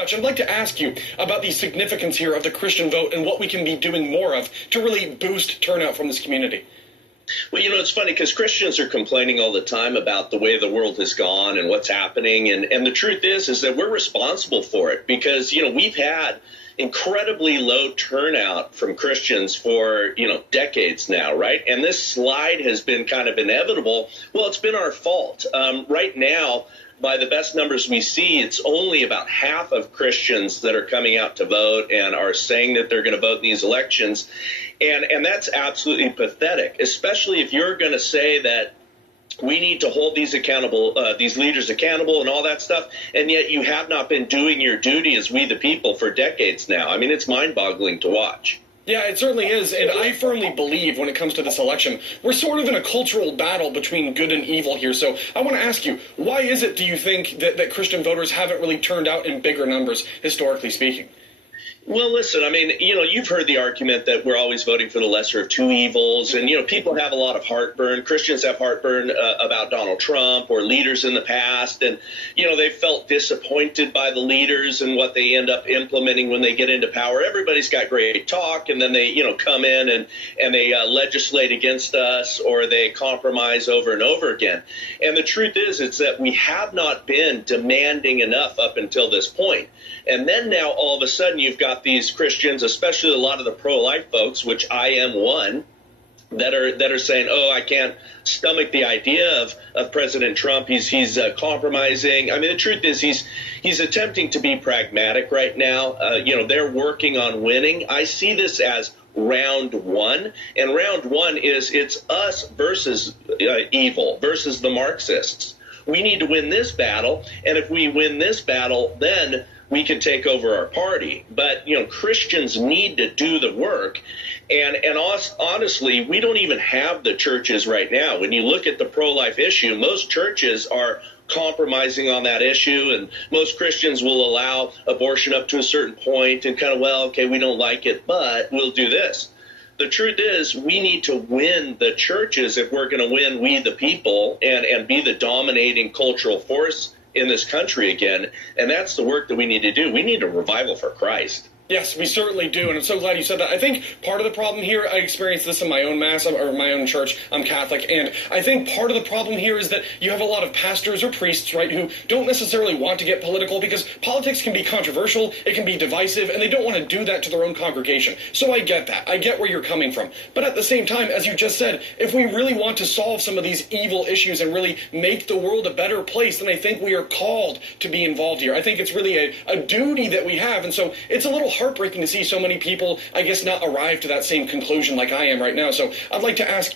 I'd like to ask you about the significance here of the Christian vote and what we can be doing more of to really boost turnout from this community. Well, it's funny because Christians are complaining all the time about the way the world has gone and what's happening. And the truth is that we're responsible for it because, we've had incredibly low turnout from Christians for, decades now, right? And this slide has been kind of inevitable. Well, it's been our fault. Right now, by the best numbers we see, it's only about half of Christians that are coming out to vote and are saying that they're going to vote in these elections. And that's absolutely pathetic, especially if you're going to say that we need to hold these leaders accountable and all that stuff, and yet you have not been doing your duty as we the people for decades now. I mean, it's mind-boggling to watch. Yeah, it certainly is, and I firmly believe when it comes to this election, we're sort of in a cultural battle between good and evil here. So I want to ask you, why is it, do you think, that Christian voters haven't really turned out in bigger numbers, historically speaking? Well, listen, I mean, you've heard the argument that we're always voting for the lesser of two evils. And, people have a lot of heartburn. Christians have heartburn about Donald Trump or leaders in the past. And, they felt disappointed by the leaders and what they end up implementing when they get into power. Everybody's got great talk, and then they, come in and they legislate against us, or they compromise over and over again. And the truth is that we have not been demanding enough up until this point. And then now all of a sudden you've got these Christians, especially a lot of the pro-life folks, which I am one, that are saying, oh, I can't stomach the idea of President Trump. He's compromising. I mean, the truth is he's attempting to be pragmatic right now. They're working on winning. I see this as round one, and round one is it's us versus evil, versus the Marxists. We need to win this battle, and if we win this battle, then we can take over our party. But, Christians need to do the work. And honestly, we don't even have the churches right now. When you look at the pro-life issue, most churches are compromising on that issue, and most Christians will allow abortion up to a certain point and kind of, well, okay, we don't like it, but we'll do this. The truth is we need to win the churches if we're going to win we the people and be the dominating cultural force in this country again. And that's the work that we need to do. We need a revival for Christ. Yes, we certainly do, and I'm so glad you said that. I think part of the problem here, I experienced this in my own mass, or my own church. I'm Catholic, and I think part of the problem here is that you have a lot of pastors or priests, right, who don't necessarily want to get political because politics can be controversial, it can be divisive, and they don't want to do that to their own congregation. So I get that. I get where you're coming from. But at the same time, as you just said, if we really want to solve some of these evil issues and really make the world a better place, then I think we are called to be involved here. I think it's really a duty that we have, and so it's a little heartbreaking to see so many people, I guess, not arrive to that same conclusion like I am right now. So I'd like to ask